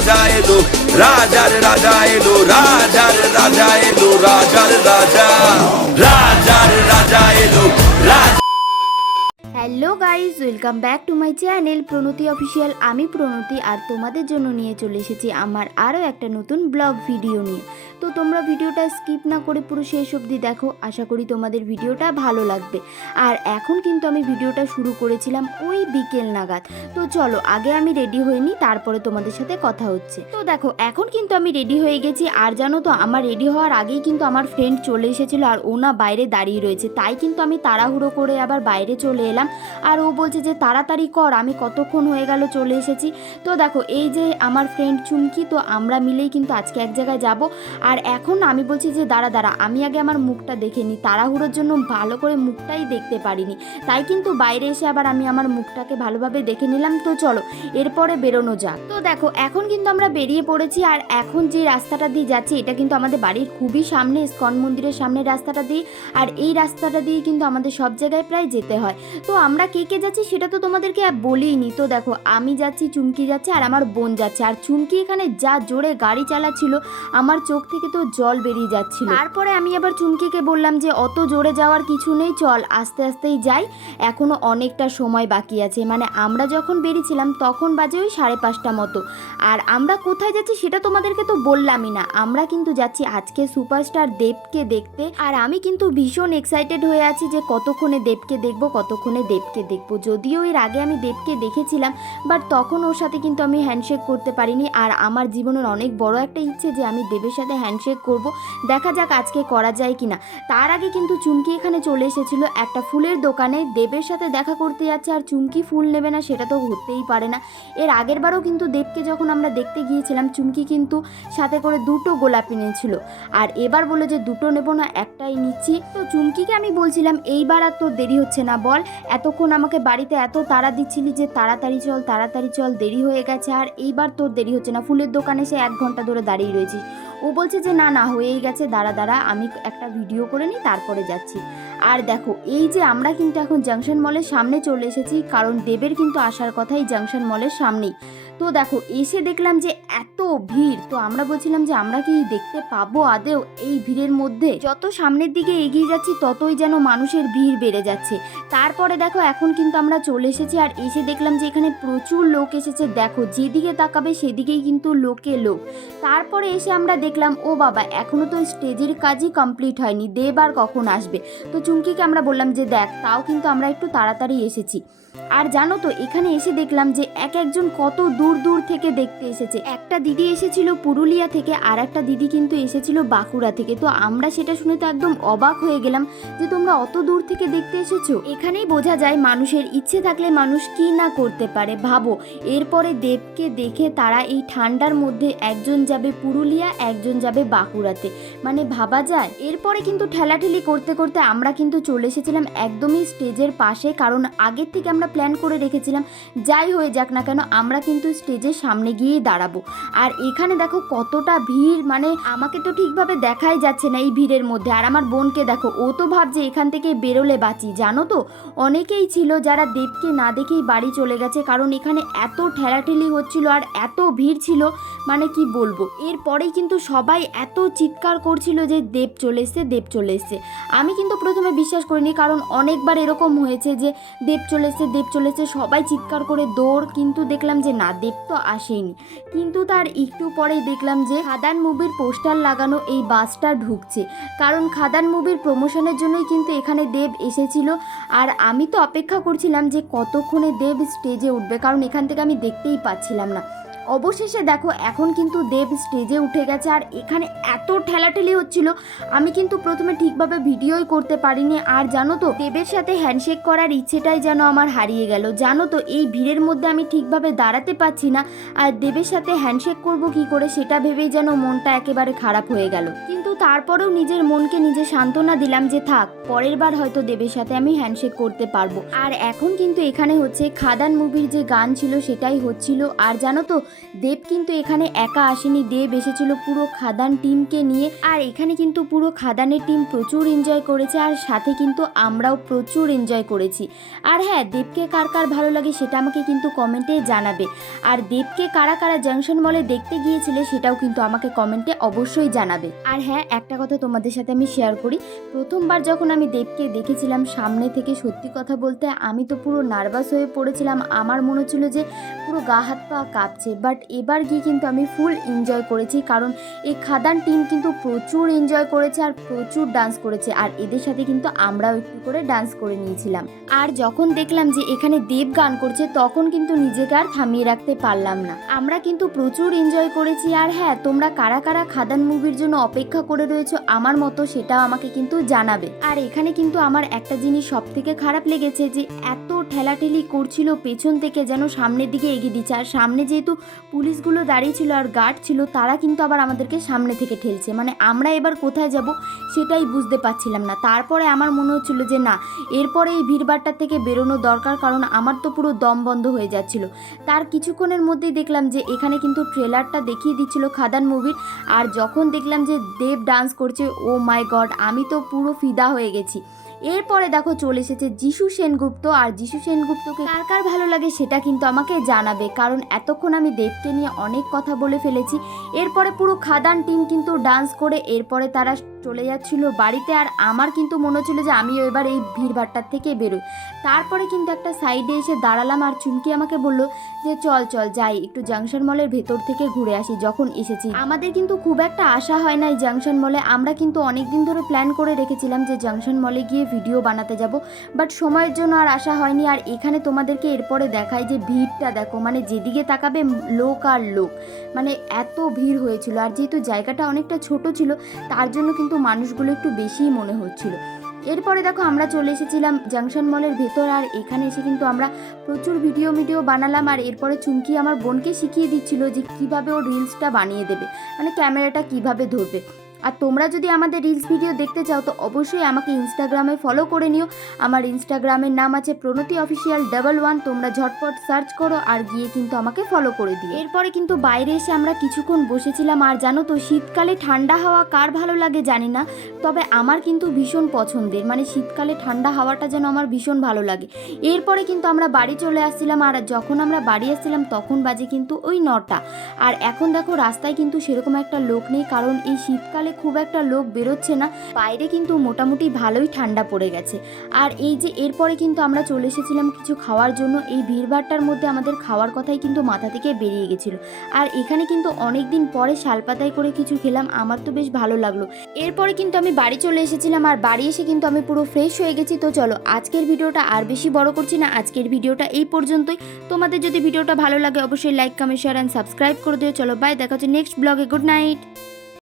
রাজা এলো, রাজার রাজা এলো, রাজার রাজা এলো, রাজার রাজা, রাজার রাজা এলো, রাজা। Hello guys, welcome back to my channel Pranati official. আমি প্রণতি আর তোমাদের জন্য নিয়ে চলে এসেছি আমার আরও একটা নতুন ব্লগ ভিডিও নিয়ে। তো তোমরা ভিডিওটা স্কিপ না করে পুরো শেষ অবধি দেখো, আশা করি তোমাদের ভিডিওটা ভালো লাগবে। আর এখন কিন্তু আমি ভিডিওটা শুরু করেছিলাম ওই বিকেল নাগাদ। তো চলো আগে আমি রেডি হইনি, তারপরে তোমাদের সাথে কথা হচ্ছে। তো দেখো এখন কিন্তু আমি রেডি হয়ে গেছি। আর জানো তো আমার রেডি হওয়ার আগেই কিন্তু আমার ফ্রেন্ড চলে এসেছিলো আর ওনা বাইরে দাঁড়িয়ে রয়েছে, তাই কিন্তু আমি তাড়াহুড়ো করে আবার বাইরে চলে এলাম। আর ও বলছে যে তাড়াতাড়ি কর, আমি কতক্ষণ হয়ে গেল চলে এসেছি। তো দেখো এই যে আমার ফ্রেন্ড চুমকি, তো আমরা মিলেই কিন্তু আজকে এক জায়গায় যাব। আর এখন আমি বলছি যে দাঁড়া আমি আগে আমার মুখটা দেখে নিই, তাড়াহুড়োর জন্য ভালো করে মুখটাই দেখতে পারিনি, তাই কিন্তু বাইরে এসে আবার আমি আমার মুখটাকে ভালোভাবে দেখে নিলাম। তো চলো এরপরে বেরোনো যাক। তো দেখো এখন কিন্তু আমরা বেরিয়ে পড়েছি। আর এখন যে রাস্তাটা দিয়ে যাচ্ছি এটা কিন্তু আমাদের বাড়ির খুবই সামনে, ইস্কন মন্দিরের সামনের রাস্তাটা দিয়ে। আর এই রাস্তাটা দিয়ে কিন্তু আমাদের সব জায়গায় প্রায় যেতে হয়। তো আমরা কে কে যাচ্ছি সেটা তো তোমাদেরকে বলিনি। তো দেখো আমি যাচ্ছি, চুমকি যাচ্ছে আর আমার বোন যাচ্ছে। আর চুমকি এখানে যা জোরে গাড়ি চালাচ্ছিল আমার চোখ থেকে তো জল বেরিয়ে যাচ্ছিল। তারপরে আমি আবার চুমকিকে বললাম যে অত জোরে যাওয়ার কিছু নেই, চল আস্তে আস্তেই যাই, এখনো অনেকটা সময় বাকি আছে। মানে আমরা যখন বেরিয়েছিলাম তখন বাজে ওই 5:30 মতো। আর আমরা কোথায় যাচ্ছি সেটা তোমাদেরকে তো বললামই না, আমরা কিন্তু যাচ্ছি আজকে সুপারস্টার দেবকে দেখতে। আর আমি কিন্তু ভীষণ এক্সাইটেড হয়ে আছি যে কতক্ষণে দেবকে দেখবো, কতক্ষণে দেবকে দেখবো। যদিও এর আগে আমি দেবকে দেখেছিলাম, বাট তখন ওর সাথে কিন্তু আমি হ্যান্ডশেক করতে পারিনি। আর আমার জীবনের অনেক বড় একটা ইচ্ছে যে আমি দেবের সাথে হ্যান্ডশেক করব, দেখা যাক আজকে করা যায় কিনা। তার আগে কিন্তু চুমকি এখানে চলে এসেছিল একটা ফুলের দোকানে, দেবের সাথে দেখা করতে যাচ্ছে আর চুমকি ফুল নেবে না, সেটা তো হতেই পারে না। এর আগের বারও কিন্তু দেবকে যখন আমরা দেখতে গিয়েছিলাম চুমকি কিন্তু সাথে করে 2টো গোলাপি নিয়েছিল, আর এবার বললো যে 2টো নেবো না, একটাই নিচ্ছি। তো চুমকিকে আমি বলছিলাম এইবার আর তোর দেরি হচ্ছে না বল, এতক্ষণ আমাকে বাড়িতে এত তাড়া দিচ্ছিলি যে তাড়াতাড়ি চল, দেরি হয়ে গেছে, আর এইবার তোর দেরি হচ্ছে না, ফুলের দোকানে সে 1 ঘন্টা ধরে দাঁড়িয়ে রয়েছিস। ও বলছে যে না হয়েই গেছে, দাঁড়া আমি একটা ভিডিও করে নিই তারপরে যাচ্ছি। আর দেখো এই যে আমরা কিন্তু এখন জাংশন মলের সামনে চলে এসেছি, কারণ দেবের কিন্তু আসার কথাই জাংশন মলের সামনেই। তো দেখো এসে দেখলাম যে এত ভিড়, তো আমরা বলছিলাম যে আমরা কি দেখতে পাবো আদেও এই ভিড়ের মধ্যে। যত সামনের দিকে এগিয়ে যাচ্ছি ততই যেন মানুষের ভিড় বেড়ে যাচ্ছে। তারপরে দেখো এখন কিন্তু আমরা চলে এসেছি আর এসে দেখলাম যে এখানে প্রচুর লোক এসেছে। দেখো যেদিকে তাকাবে সেদিকেই কিন্তু লোকে লোক। তারপরে এসে আমরা দেখলাম ও বাবা এখনো তো স্টেজের কাজই কমপ্লিট হয়নি, দেব আর কখন আসবে। তো চুমকিকে আমরা বললাম যে দেখ তাও কিন্তু আমরা একটু তাড়াতাড়ি এসেছি। আর জানো তো এখানে এসে দেখলাম যে একজন কত দূর থেকে দেখতে এসেছে। একটা দিদি এসেছিল পুরুলিয়া থেকে, আর একটা দিদি কিন্তু এসেছিল বাঁকুড়া থেকে। তো আমরা সেটা শুনে তো একদম অবাক হয়ে গেলাম যে তোমরা অত দূর থেকে দেখতে এসেছো। এখানেই বোঝা যায় মানুষের ইচ্ছে থাকলে মানুষ কি না করতে পারে। ভাবো এরপরে দেবকে দেখে তারা এই ঠান্ডার মধ্যে একজন যাবে পুরুলিয়া, একজন যাবে বাঁকুড়াতে, মানে ভাবা যায়। এরপরে কিন্তু ঠেলাঠেলি করতে করতে আমরা কিন্তু চলে এসেছিলাম একদমই স্টেজের পাশে, কারণ আগের থেকে আমরা প্ল্যান করে রেখেছিলাম যাই হয়ে যাক না কেন আমরা কিন্তু স্টেজের সামনে গিয়েই দাঁড়াবো। আর এখানে দেখো কতটা ভিড়, মানে আমাকে তো ঠিকভাবে দেখাই যাচ্ছে না এই ভিড়ের মধ্যে। আর আমার বোনকে দেখো, ও তো ভাবছে এখান থেকে বেরোলে বাঁচি। জানো তো অনেকেই ছিল যারা দেবকে না দেখেই বাড়ি চলে গেছে, কারণ এখানে এত ঠেলাঠেলি হচ্ছিল আর এত ভিড় ছিল, মানে কি বলবো। এরপরেই কিন্তু সবাই এত চিৎকার করছিল যে দেব চলে এসছে। আমি কিন্তু প্রথমে বিশ্বাস করিনি, কারণ অনেকবার এরকম হয়েছে যে দেব চলে এসছে সবাই চিৎকার করে দৌড়, কিন্তু দেখলাম যে না দেব তো আসেনি। কিন্তু তার একটু পরেই দেখলাম যে খাদান মুভির পোস্টার লাগানো এই বাসটা ঢুকছে, কারণ খাদান মুভির প্রমোশনের জন্যই কিন্তু এখানে দেব এসেছিল। আর আমি তো অপেক্ষা করছিলাম যে কতক্ষণে দেব স্টেজে উঠবে, কারণ এখান থেকে আমি দেখতেই পাচ্ছিলাম না। অবশেষে দেখো এখন কিন্তু দেব স্টেজে উঠে গেছে। আর এখানে এত ঠেলাঠেলি হচ্ছিল আমি কিন্তু প্রথমে ঠিকভাবে ভিডিওই করতে পারিনি। আর জানো তো দেবের সাথে হ্যান্ডশেক করার ইচ্ছেটাই যেন আমার হারিয়ে গেল। জানো তো এই ভিড়ের মধ্যে আমি ঠিকভাবে দাঁড়াতে পারছি না, আর দেবের সাথে হ্যান্ডশেক করব কি করে সেটা ভেবেই যেন মনটা একেবারে খারাপ হয়ে গেল। কিন্তু তারপরেও নিজের মনকে নিজে সান্ত্বনা দিলাম যে থাক, পরের বার হয়তো দেবের সাথে আমি হ্যান্ডশেক করতে পারবো। আর এখন কিন্তু এখানে হচ্ছে খাদান মুভির যে গান ছিল সেটাই হচ্ছিল। আর জানো তো দেব কিন্তু এখানে একা আসেনি, দেব এসেছিল পুরো খাদান টিমকে নিয়ে। আর এখানে কিন্তু পুরো খাদানের টিম প্রচুর এনজয় করেছে, আর সাথে কিন্তু আমরাও প্রচুর এনজয় করেছি। আর হ্যাঁ, দেবকে কার কার ভালো লাগে সেটা আমাকে কিন্তু কমেন্টে জানাবে। আর দেবকে কারা কারা জাংশন মলে দেখতে গিয়েছিলে সেটাও কিন্তু আমাকে কমেন্টে অবশ্যই জানাবে। আর হ্যাঁ, একটা কথা তোমাদের সাথে আমি শেয়ার করি, প্রথমবার যখন আমি দেবকে দেখেছিলাম সামনে থেকে, সত্যি কথা বলতে আমি তো পুরো নার্ভাস হয়ে পড়েছিলাম। আমার মনে হচ্ছিল যে পুরো গা হাত পা কাঁপছে। বাট এবার গিয়ে কিন্তু আমি ফুল এনজয় করেছি, কারণ এই খাদান টিম কিন্তু প্রচুর এনজয় করেছে আর প্রচুর ডান্স করেছে। আর এদের সাথে কিন্তু আমরাও একটু করে ডান্স করে নিয়েছিলাম। আর যখন দেখলাম যে এখানে দেব গান করছে, তখন কিন্তু নিজেকে আর থামিয়ে রাখতে পারলাম না। আমরা কিন্তু প্রচুর এনজয় করেছি। আর হ্যাঁ, তোমরা কারা কারা খাদান মুভির জন্য অপেক্ষা করে রয়েছো আমার মতো, সেটাও আমাকে কিন্তু জানাবে। আর এখানে কিন্তু আমার একটা জিনিস সব থেকে খারাপ লেগেছে, যে এত ঠেলাঠেলি করছিল পেছন থেকে, যেন সামনের দিকে এগিয়ে দিচ্ছে। আর সামনে যেহেতু পুলিশগুলো দাঁড়িয়ে ছিল আর গার্ড ছিল, তারা কিন্তু আবার আমাদেরকে সামনে থেকে ঠেলছে। মানে আমরা এবার কোথায় যাব সেটাই বুঝতে পারছিলাম না। তারপরে আমার মনে হচ্ছিল যে না, এরপরে এই ভিড়ভাট্টার থেকে বেরোনো দরকার, কারণ আমার তো পুরো দম বন্ধ হয়ে যাচ্ছিল। তার কিছুক্ষণের মধ্যেই দেখলাম যে এখানে কিন্তু ট্রেলারটা দেখিয়ে দিচ্ছিল খাদান মুভির। আর যখন দেখলাম যে দেব ডান্স করছে, ও মাই গড, আমি তো পুরো ফিদা হয়ে গেছি। এরপরে দেখো চলে এসেছে যিশু সেনগুপ্ত। আর যিশু সেনগুপ্তকে কার কার ভালো লাগে সেটা কিন্তু আমাকে জানাবে, কারণ এতক্ষণ আমি দেবকে নিয়ে অনেক কথা বলে ফেলেছি। এরপরে পুরো খাদান টিম কিন্তু ডান্স করে এরপরে তারা চলে যাচ্ছিল বাড়িতে। আর আমার কিন্তু মনে হচ্ছিল যে আমিও এবার এই ভিড়ভাট্টার থেকে বেরোই। তারপরে কিন্তু একটা সাইডে এসে দাঁড়ালাম, আর চুমকি আমাকে বলল যে চল চল যাই একটু জাংশন মলের ভেতর থেকে ঘুরে আসি। যখন এসেছি, আমাদের কিন্তু খুব একটা আশা হয় না এই জাংশন মলে। আমরা কিন্তু অনেক দিন ধরে প্ল্যান করে রেখেছিলাম যে জাংশন মলে গিয়ে ভিডিও বানাতে যাব, বাট সময়ের জন্য আর আসা হয়নি। আর এখানে তোমাদেরকে এরপরে দেখায় যে ভিড়টা দেখো, মানে যেদিকে তাকাবে লোক আর লোক, মানে এত ভিড় হয়েছিল। আর যেহেতু জায়গাটা অনেকটা ছোট ছিল, তার জন্য কিন্তু মানুষগুলো একটু বেশিই মনে হচ্ছিল। এরপরে দেখো আমরা চলে এসেছিলাম জাংশন মলের ভেতর। আর এখানে এসে কিন্তু আমরা প্রচুর ভিডিও বানালাম। আর এরপরে চুমকি আমার বোনকে শিখিয়ে দিচ্ছিল যে কিভাবে ও রিলসটা বানিয়ে দেবে, মানে ক্যামেরাটা কিভাবে ধরবে। আর তোমরা যদি আমাদের রিলস ভিডিও দেখতে চাও তো অবশ্যই আমাকে ইনস্টাগ্রামে ফলো করে নিও। আমার ইনস্টাগ্রামের নাম আছে প্রণতি অফিসিয়াল 11। তোমরা ঝটপট সার্চ করো আর গিয়ে কিন্তু আমাকে ফলো করে দিও। এরপরে কিন্তু বাইরে এসে আমরা কিছুক্ষণ বসেছিলাম। আর জানো তো, শীতকালে ঠান্ডা হাওয়া কার ভালো লাগে জানি না, তবে আমার কিন্তু ভীষণ পছন্দের। মানে শীতকালে ঠান্ডা হাওয়াটা যেন আমার ভীষণ ভালো লাগে। এরপরে কিন্তু আমরা বাড়ি চলে আসছিলাম। আর যখন আমরা বাড়ি আসছিলাম তখন বাজে কিন্তু ওই 9টা। আর এখন দেখো রাস্তায় কিন্তু সেরকম একটা লোক নেই, কারণ এই শীতকালে খুব একটা লোক বেরোচ্ছে না। বাইরে কিন্তু মোটামুটি ভালোই ঠান্ডা পড়ে গেছে। আর এই যে এরপরে কিন্তু আমরা চলে এসেছিলাম কিছু খাওয়ার জন্য। এই ভিড়ভাট্টার মধ্যে আমাদের খাওয়ার কথাই কিন্তু মাথা থেকে বেরিয়ে গেছিলো। আর এখানে কিন্তু অনেক দিন পরে শালপাতায় করে কিছু খেলাম, আমার তো বেশ ভালো লাগলো। এরপরে কিন্তু আমি বাড়ি চলে এসেছিলাম। আর বাড়ি এসে কিন্তু আমি পুরো ফ্রেশ হয়ে গেছি। তো চলো আজকের ভিডিওটা আর বেশি বড় করছি না, আজকের ভিডিওটা এই পর্যন্তই। তোমাদের যদি ভিডিওটা ভালো লাগে অবশ্যই like, comment, share and subscribe করে দিও। চলো বাই, দেখা হচ্ছে নেক্সট ব্লগে। Good night.